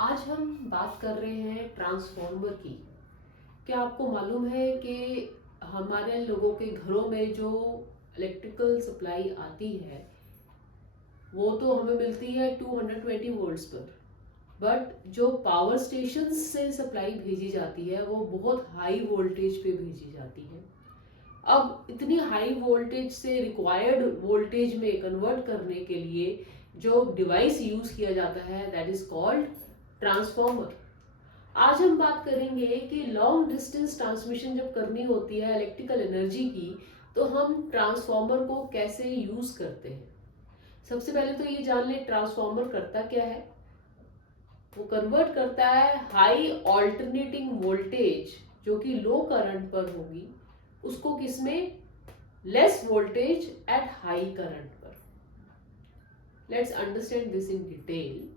आज हम बात कर रहे हैं ट्रांसफॉर्मर की। क्या आपको मालूम है कि हमारे लोगों के घरों में जो इलेक्ट्रिकल सप्लाई आती है वो तो हमें मिलती है 220 वोल्ट्स पर, बट जो पावर स्टेशन से सप्लाई भेजी जाती है वो बहुत हाई वोल्टेज पे भेजी जाती है। अब इतनी हाई वोल्टेज से रिक्वायर्ड वोल्टेज में कन्वर्ट करने के लिए जो डिवाइस यूज किया जाता है दैट इज कॉल्ड ट्रांसफॉर्मर। आज हम बात करेंगे कि लॉन्ग डिस्टेंस ट्रांसमिशन जब करनी होती है इलेक्ट्रिकल एनर्जी की तो हम ट्रांसफॉर्मर को कैसे यूज करते हैं। सबसे पहले तो ये जान लें ट्रांसफॉर्मर करता क्या है। वो कन्वर्ट करता है हाई ऑल्टरनेटिंग वोल्टेज जो कि लो करंट पर होगी उसको किसमें, less voltage at high current पर। Let's understand this in detail.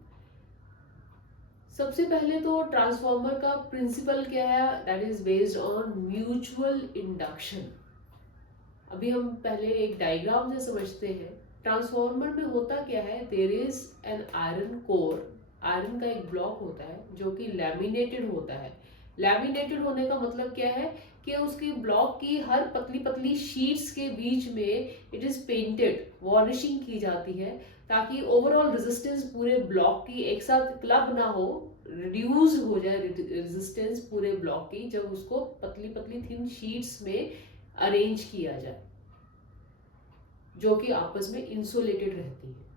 सबसे पहले तो ट्रांसफॉर्मर का प्रिंसिपल क्या है, that is based on mutual induction. अभी हम पहले एक डायग्राम से समझते हैं। ट्रांसफॉर्मर में होता क्या है, there is an iron core, iron का एक ब्लॉक होता है जो कि लैमिनेटेड होता है। लैमिनेटेड होने का मतलब क्या है कि उसकी ब्लॉक की हर पतली पतली शीट्स के बीच में इट इज पेंटेड, वार्निशिंग की जाती है ताकि ओवरऑल रेजिस्टेंस पूरे ब्लॉक की एक साथ क्लब ना हो, रिड्यूस हो जाए रेजिस्टेंस पूरे ब्लॉक की जब उसको पतली पतली थिन शीट्स में अरेंज किया जाए जो कि आपस में इंसुलेटेड रहती है।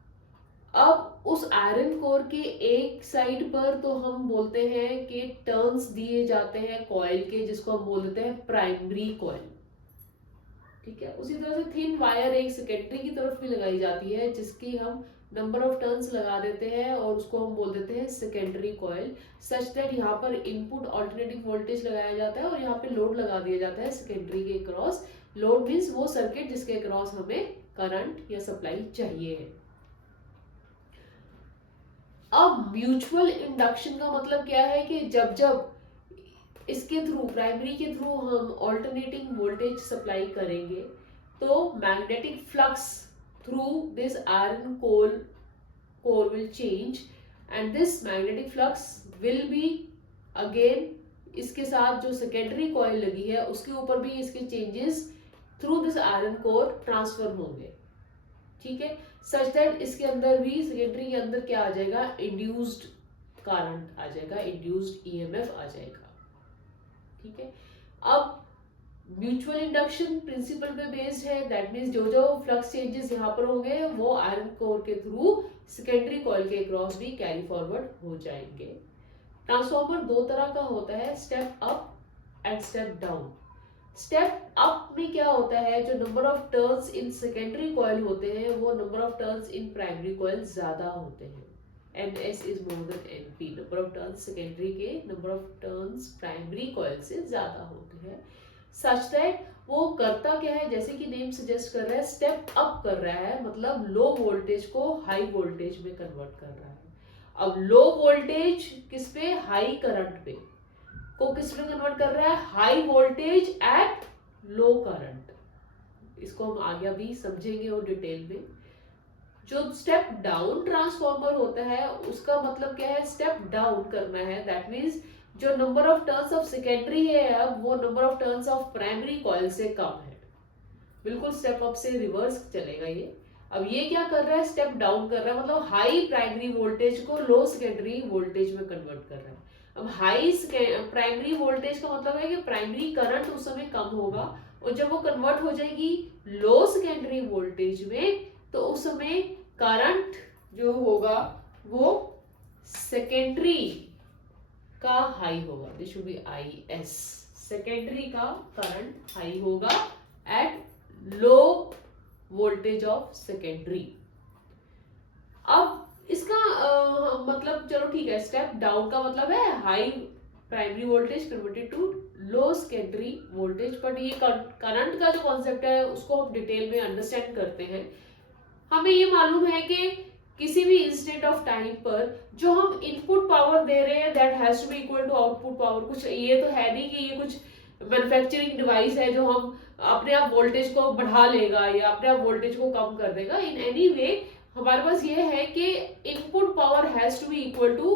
अब उस आयरन कोर के एक साइड पर तो हम बोलते हैं कि टर्न्स दिए जाते हैं कॉइल के, जिसको हम बोल देते हैं प्राइमरी कॉइल। ठीक है, उसी तरह से थिन वायर एक सेकेंडरी की तरफ भी लगाई जाती है जिसकी हम नंबर ऑफ टर्न्स लगा देते हैं और उसको हम बोल देते हैं सेकेंडरी कॉइल। सच दैट यहाँ पर इनपुट ऑल्टरनेटिंग वोल्टेज लगाया जाता है और यहाँ पे लोड लगा दिया जाता है सेकेंडरी के क्रॉस। लोड मीन्स वो सर्किट जिसके क्रॉस हमें करंट या सप्लाई चाहिए है। अब म्यूचुअल इंडक्शन का मतलब क्या है कि जब जब इसके थ्रू, प्राइमरी के थ्रू हम ऑल्टरनेटिंग वोल्टेज सप्लाई करेंगे तो magnetic flux through this iron core will change and this magnetic flux will be again इसके साथ जो सेकेंडरी कॉइल लगी है उसके ऊपर भी इसके changes through this iron core transfer होंगे। ठीक है, सच दैट इसके अंदर भी सेकेंडरी के अंदर क्या आ जाएगा, इंड्यूस्ड करंट आ जाएगा, इंड्यूस्ड ईएमएफ आ जाएगा। ठीक है, अब म्यूचुअल इंडक्शन प्रिंसिपल पे बेस्ड है, दैट मीन्स जो जो फ्लक्स चेंजेस यहाँ पर होंगे वो आयरन कोर के थ्रू सेकेंडरी कॉइल के क्रॉस भी कैरी फॉरवर्ड हो जाएंगे। ट्रांसफॉर्मर दो तरह का होता है, step up and step down. Step up में क्या होता है, जो number of turns in secondary coil होते हैं वो number of turns in primary coil ज्यादा होते हैं। NS is more than NP, number of turns secondary के number of turns primary coil से ज्यादा होते हैं। सच दैट वो करता क्या है, जैसे कि नेम सजेस्ट कर रहा है, स्टेप अप कर रहा है, मतलब लो वोल्टेज को हाई वोल्टेज में कन्वर्ट कर रहा है। अब लो वोल्टेज किस पे, हाई करंट पे को किस में कन्वर्ट कर रहा है, high voltage at low current. इसको हम आगे भी समझेंगे और डिटेल में। जो स्टेप डाउन ट्रांसफॉर्मर होता है उसका मतलब क्या है, स्टेप डाउन करना है, दैट मीन्स जो number of turns of secondary है अब वो number of turns of primary coil से कम है। बिल्कुल स्टेप अप से रिवर्स चलेगा ये। अब ये क्या कर रहा है, स्टेप डाउन कर रहा है, मतलब हाई प्राइमरी वोल्टेज को लो सेकेंडरी वोल्टेज में कन्वर्ट कर रहा है। अब हाई प्राइमरी वोल्टेज का मतलब है कि प्राइमरी करंट उस समय कम होगा और जब वो कन्वर्ट हो जाएगी लो सेकेंडरी वोल्टेज में तो उस समय करंट जो होगा वो सेकेंडरी का हाई होगा, this should be IS। Secondary का करंट हाई होगा at low voltage of secondary. अब इसका मतलब चलो ठीक है, स्टेप डाउन का मतलब है high primary voltage converted to low secondary voltage. But ये करंट का जो कॉन्सेप्ट है उसको हम डिटेल में अंडरस्टैंड करते हैं। हमें ये मालूम है कि किसी भी इंस्टेंट ऑफ टाइम पर जो हम इनपुट पावर दे रहे हैं that has to be equal to output power. कुछ ये तो है नहीं कि ये कुछ मैन्युफैक्चरिंग डिवाइस है जो हम अपने आप वोल्टेज को बढ़ा लेगा या अपने आप वोल्टेज को कम कर देगा। इन एनी वे हमारे पास ये है कि input power has to be equal to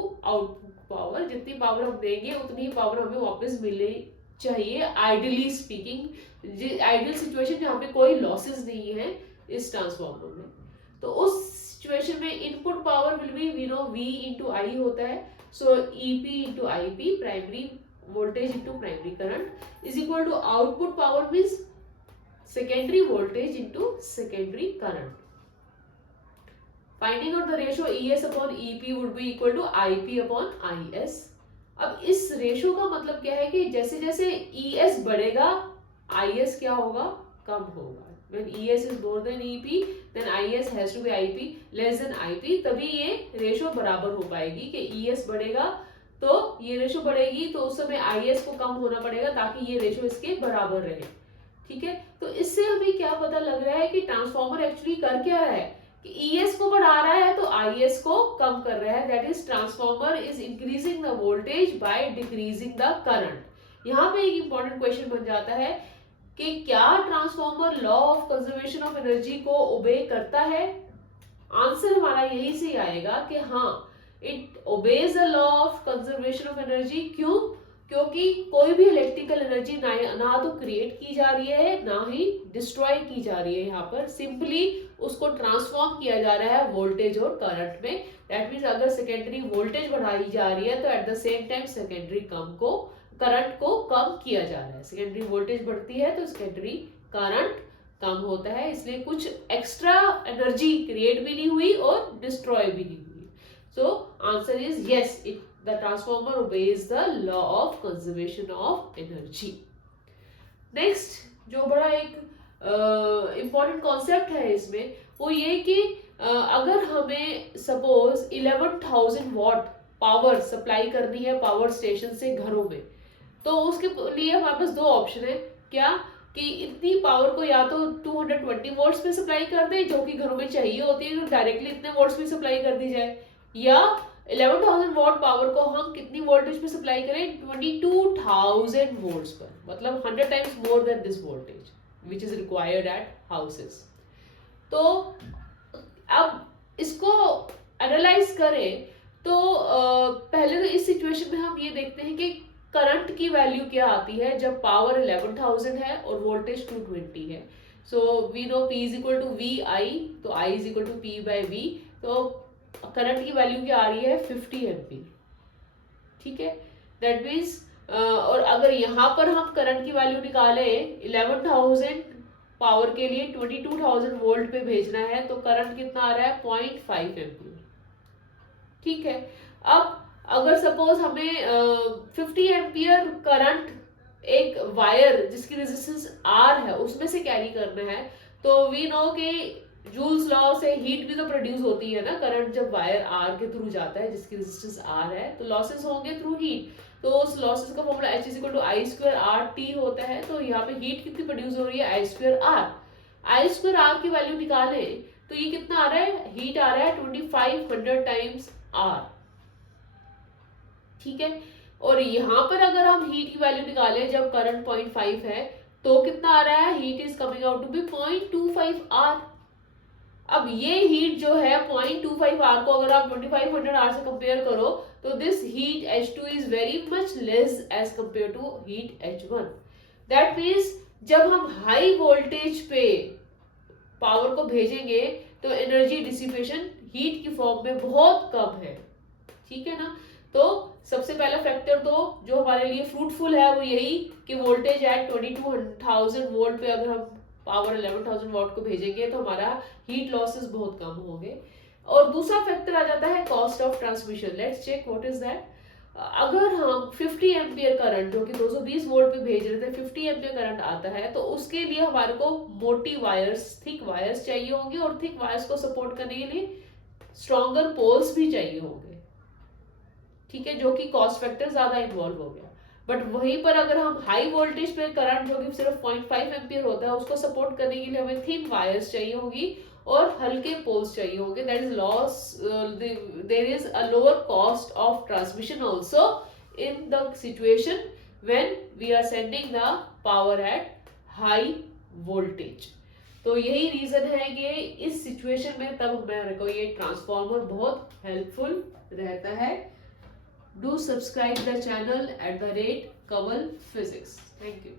power, जितनी पावर हम देंगे उतनी ही पावर हमें वापस मिलनी चाहिए, आइडियली स्पीकिंग। आइडियल सिचुएशन जहाँ पे कोई लॉसेस नहीं है इस ट्रांसफार्मर में, तो उस सिचुएशन में input power will be we know V into I होता है, so EP into IP, primary voltage into primary current, is equal to output power means secondary voltage into secondary current. Finding out the ratio ES upon EP would be equal to IP upon IS. अब इस ratio का मतलब क्या है कि जैसे जैसे ES बढ़ेगा IS क्या होगा, कम होगा। When ES is more than EP, then IS has to be IP less than IP, तभी ये रेशो बराबर हो पाएगी कि ES बढ़ेगा तो ये रेशो बढ़ेगी, तो उस समय IS को कम होना पड़ेगा ताकि ये रेशो इसके बराबर रहे। ठीक है, तो इससे हमें क्या पता लग रहा है कि ट्रांसफार्मर एक्चुअली कर क्या रहा है कि ES को बढ़ा रहा है तो IS को कम कर रहा है, that is transformer is increasing the voltage by decreasing the current. यहाँ पे एक इंपॉर्टेंट क्वेश्चन बन जाता है कि क्या transformer law of conservation of energy को ओबे करता है। आंसर हमारा यही से आएगा कि हाँ, it obeys the law of conservation of energy. क्यों? क्योंकि कोई भी इलेक्ट्रिकल एनर्जी ना तो क्रिएट की जा रही है ना ही डिस्ट्रॉय की जा रही है, यहाँ पर सिंपली उसको ट्रांसफॉर्म किया जा रहा है वोल्टेज और करंट में। दैट मीन्स अगर सेकेंडरी वोल्टेज बढ़ाई जा रही है तो at the same time secondary current को कम किया जा रहा है। सेकेंडरी वोल्टेज बढ़ती है तो सेकेंडरी करंट कम होता है, इसलिए कुछ एक्स्ट्रा एनर्जी क्रिएट भी नहीं हुई और डिस्ट्रॉय भी नहीं हुई। So answer is yes, it the transformer obeys the law of conservation of energy. Next, जो बड़ा एक important concept है इसमें वो ये कि अगर हमें suppose 11,000 watt पावर सप्लाई करनी है पावर स्टेशन से घरों में, तो उसके लिए हमारे पास दो ऑप्शन है। क्या कि इतनी पावर को या तो 220 वोल्ट्स पे सप्लाई कर दें जो कि घरों में चाहिए होती है, तो डायरेक्टली इतने वोल्ट्स में सप्लाई कर दी जाए, या 11,000 वॉट पावर को हम कितनी वोल्टेज पे सप्लाई करें, 22,000 वोल्ट्स पर, मतलब 100 times more than this voltage which is required at houses. तो अब इसको एनालाइज करें तो पहले तो इस सिचुएशन में हम ये देखते हैं कि करंट की वैल्यू क्या आती है जब पावर 11,000 है और वोल्टेज 220 है। So we know P is equal to V I, तो I is equal to P by V, तो करंट की वैल्यू क्या आ रही है 50 एम्पीयर। ठीक है, दैट मीन्स और अगर यहाँ पर हम करंट की वैल्यू निकाले 11,000 पावर के लिए 22,000 वोल्ट पे भेजना है तो करंट कितना आ रहा है 0.5 एम्पीयर। ठीक है, अब अगर सपोज हमें 50 एम्पीयर करंट एक वायर जिसकी रेजिस्टेंस R है उसमें से कैरी करना है, तो वी नो कि जूल्स लॉ से हीट भी तो प्रोड्यूस होती है ना, करंट जब वायर R के थ्रू जाता है जिसकी रेजिस्टेंस R है तो लॉसेस होंगे थ्रू हीट, तो उस लॉसेस का formula H equal to I square RT होता है। तो यहाँ पे हीट कितनी प्रोड्यूस हो रही है I स्क्वायर R की वैल्यू निकाले तो ये कितना आ रहा है, हीट आ रहा है 2500 टाइम्स R। ठीक है, और यहाँ पर अगर हम हीट की वैल्यू निकाले जब करंट 0.5 है तो कितना आ रहा है, heat is coming out to be 0.25 R। अब ये हीट जो है 0.25 R को अगर आप 2500 R से कंपेयर करो तो this heat H2 is very much less as compare to heat H1। That means जब हम हाई वोल्टेज पे पावर को भेजेंगे तो एनर्जी डिसिपेशन हीट की फॉर्म में बहुत कम है। ठीक है ना, तो सबसे पहला फैक्टर तो जो हमारे लिए फ्रूटफुल है वो यही कि वोल्टेज एट 22,000 वोल्ट पे अगर हम पावर 11,000 वॉट को भेजेंगे तो हमारा हीट लॉसेस बहुत कम होंगे। और दूसरा फैक्टर आ जाता है cost of transmission. Let's check what is that. अगर हम 50 एम्पियर करंट जो कि 220 वोल्ट पे भेज रहे थे 50 एम्पियर करंट आता है तो उसके लिए हमारे को मोटी वायर्स, थिक वायर्स चाहिए होंगे और थिक वायर्स को सपोर्ट करने के लिए स्ट्रॉन्गर पोल्स भी चाहिए होंगे। ठीक है, जो कि कॉस्ट फैक्टर ज्यादा इन्वॉल्व हो गया। बट वहीं पर अगर हम हाई वोल्टेज पे करंट जो कि सिर्फ 0.5 एम्पियर होता है उसको सपोर्ट करने के लिए हमें थिन वायर्स चाहिए होगी और हल्के पोल्स चाहिए होंगे। That is loss, there is a lower cost of transmission also in the situation when we are sending the power at high voltage. तो यही रीजन है कि इस सिचुएशन में तब हमारे को ये ट्रांसफार्मर बहुत हेल्पफुल रहता है। Do subscribe the channel at the rate Kaval Physics. Thank you.